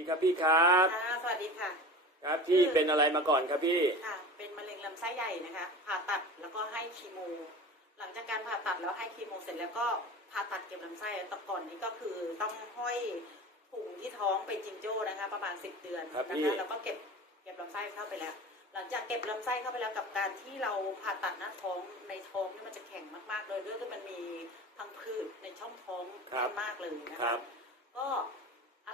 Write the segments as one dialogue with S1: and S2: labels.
S1: ดีครับพี่ครับ
S2: ค่ะสวัสดีค่ะ
S1: ครับพี่เป็นอะไรมาก่อนครับพี่
S2: ค่ะ เป็นมะเร็งลำไส้ใหญ่นะคะ ผ่าตัดแล้วก็ให้คีโม หลังจากการผ่าตัดแล้วให้คีโมเสร็จแล้วก็ผ่าตัดเก็บลำไส้แต่ก่อนนี้ก็คือต้องห้อยถุงที่ท้องเป็นจิงโจ้นะคะ ประมาณสิบเดือน
S1: ครับ
S2: นะ
S1: พี่
S2: คะแล้วก็เก็บเก็บลำไส้เข้าไปแล้ว หลังจากเก็บลำไส้เข้าไปแล้วกับการที่เราผ่าตัดหน้าท้องในท้องนี่มันจะแข็งมากๆเลยด้วยที่มันมีพังผืดในช่องท้องแน่นมากเลยนะ
S1: ครั
S2: คะ
S1: บ
S2: ก็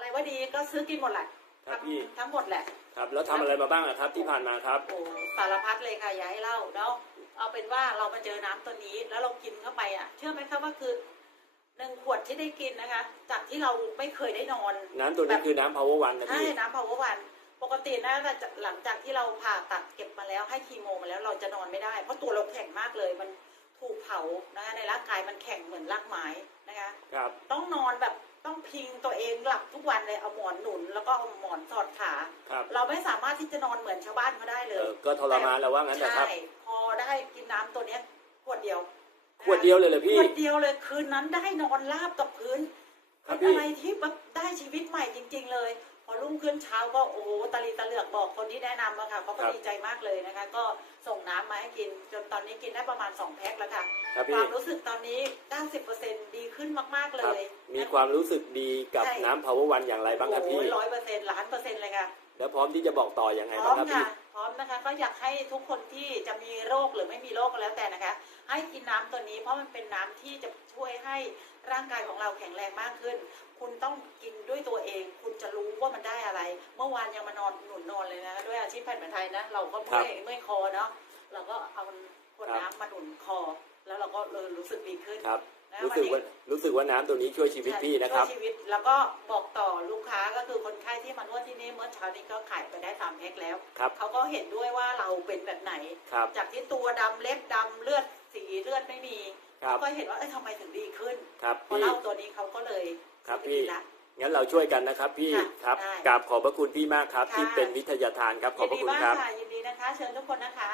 S2: อะไรว่าดีก็ซื้อกินหมดแหละ
S1: ครับพี่
S2: ทำทั้งหมดแหละ
S1: ครับแล้วทำอะไรมาบ้างอะครับที่ผ่านมาครับ
S2: โอ้สารพัดเลยค่ะอย่าให้เล่าแล้วเอาเป็นว่าเรามาเจอน้ำตัวนี้แล้วเรากินเข้าไปอะ เชื่อไหมคะว่าคือหนึ่งขวดที่ได้กินนะคะ จากที่เราไม่เคยได้นอน
S1: น้ำตัวนี้คือน้ำ power one นะ
S2: ใช่
S1: พี่
S2: น้ำเผาวัน ปกตินะหลังจากที่เราผ่าตัดเก็บมาแล้วให้คีโมมาแล้วเราจะนอนไม่ได้ เพราะตัวเราแข็งมากเลยมันถูกเผานะคะในร่างกายมันแข็งเหมือนรากไม้นะคะ
S1: ครับ
S2: ต้องนอนแบบ ต้องพิงตัวเองหลับทุกวันเลยเอาหมอนหนุน แล้วก็เอาหมอนสอดขา
S1: ครับ
S2: เราไม่สามารถที่จะนอนเหมือนชาวบ้านเขาได้เล
S1: เอยอก็ทรมานแล้วว่างั้นนะครับ
S2: ใช่พอได้กินน้ำตัวเนี้ยขวดเดียว
S1: ขวดเดียวเลยเหรอ
S2: ข
S1: พี่
S2: วดเดียวเลยคืนนั้นได้นอนราบกับพื้น
S1: ครั
S2: เป็
S1: บ
S2: น
S1: พี่
S2: อะไรที่แบบได้ชีวิตใหม่จริง ๆ เลย พอรุ่งขึ้นเช้าก็โอ้โหตะลีตะเหลือกบอกคนที่แนะนำอะค่ะเขาก็ดีใจมากเลยนะคะ ก็ส่งน้ำมาให้กิน จนตอนนี้กินได้ประมาณ 2 แพ็คแล้วค่ะ
S1: ครับ
S2: ค
S1: พี่
S2: วามรู้สึกตอนนี้90%ดีขึ้นมากๆเล
S1: ครับ
S2: ย
S1: มีความรู้สึกดีกับ
S2: ใช่
S1: น้ำ power one อย่างไรบ้างครับพี่
S2: ร้อยเปอร์เซ็นต์ล้านเปอร์เซ็นต์เลยค่ะ
S1: แล้วพร้อมที่จะบอกต่อยังไง
S2: พร้
S1: บ้า
S2: องม
S1: ครับพี่
S2: ค่ะ พร้อมนะคะ ก็อยากให้ทุกคนที่จะมีโรคหรือไม่มีโรคก็แล้วแต่นะคะ ให้กินน้ำตัวนี้ เพราะมันเป็นน้ำที่จะช่วยให้ร่างกายของเราแข็งแรงมากขึ้น คุณต้องกินด้วยตัวเอง คุณจะรู้ว่ามันได้อะไร เมื่อวานยังมานอนหนุนนอนเลยนะ ด้วยอาชีพแพทย์แผนไทยนะ เราก็เมื่อยเมื่อยคอเนาะ เราก็เอาขวดน้ำมาหนุนคอ แล้วเราก็เออรู้สึกดีขึ้น
S1: ครับ
S2: นะ
S1: รู้สึก
S2: นนี้
S1: ว่ารู้สึกว่าน้ำตัวนี้ช่วยชีวิตพี่นะครับ
S2: ช่วยชีวิตแล้วก็บอกต่อลูกค้าก็คือคนไข้ที่มานวดที่นี่เมื่อเช้านี้ก็ขายไปได้สามแพ็คแล้ว
S1: ครับ
S2: เขาก็เห็นด้วยว่าเราเป็นแบบไหน
S1: ครับ
S2: จากที่ตัวดำเล็บดำเลือด สีเลือดไม่มี
S1: ครับ
S2: เขาก็เห็นว่าเอ้ยทำไมถึงดีขึ้น
S1: ครับ
S2: พอ
S1: พี่
S2: เล่าตัวนี้เขาก็เลย
S1: ครับ
S2: ดี
S1: พี่
S2: ละ
S1: งั้นเราช่วยกันนะครับ พี่
S2: ค่ะ
S1: ครับ
S2: ได้
S1: กราบขอบพระคุณพี่มากครับ
S2: ค่ะ
S1: ที่เป็นวิทยาทานครับขอบพระ
S2: ยินดี
S1: คุณ
S2: มาก
S1: ครับ
S2: ค่ะยินดีนะคะ เชิญทุกคนนะคะ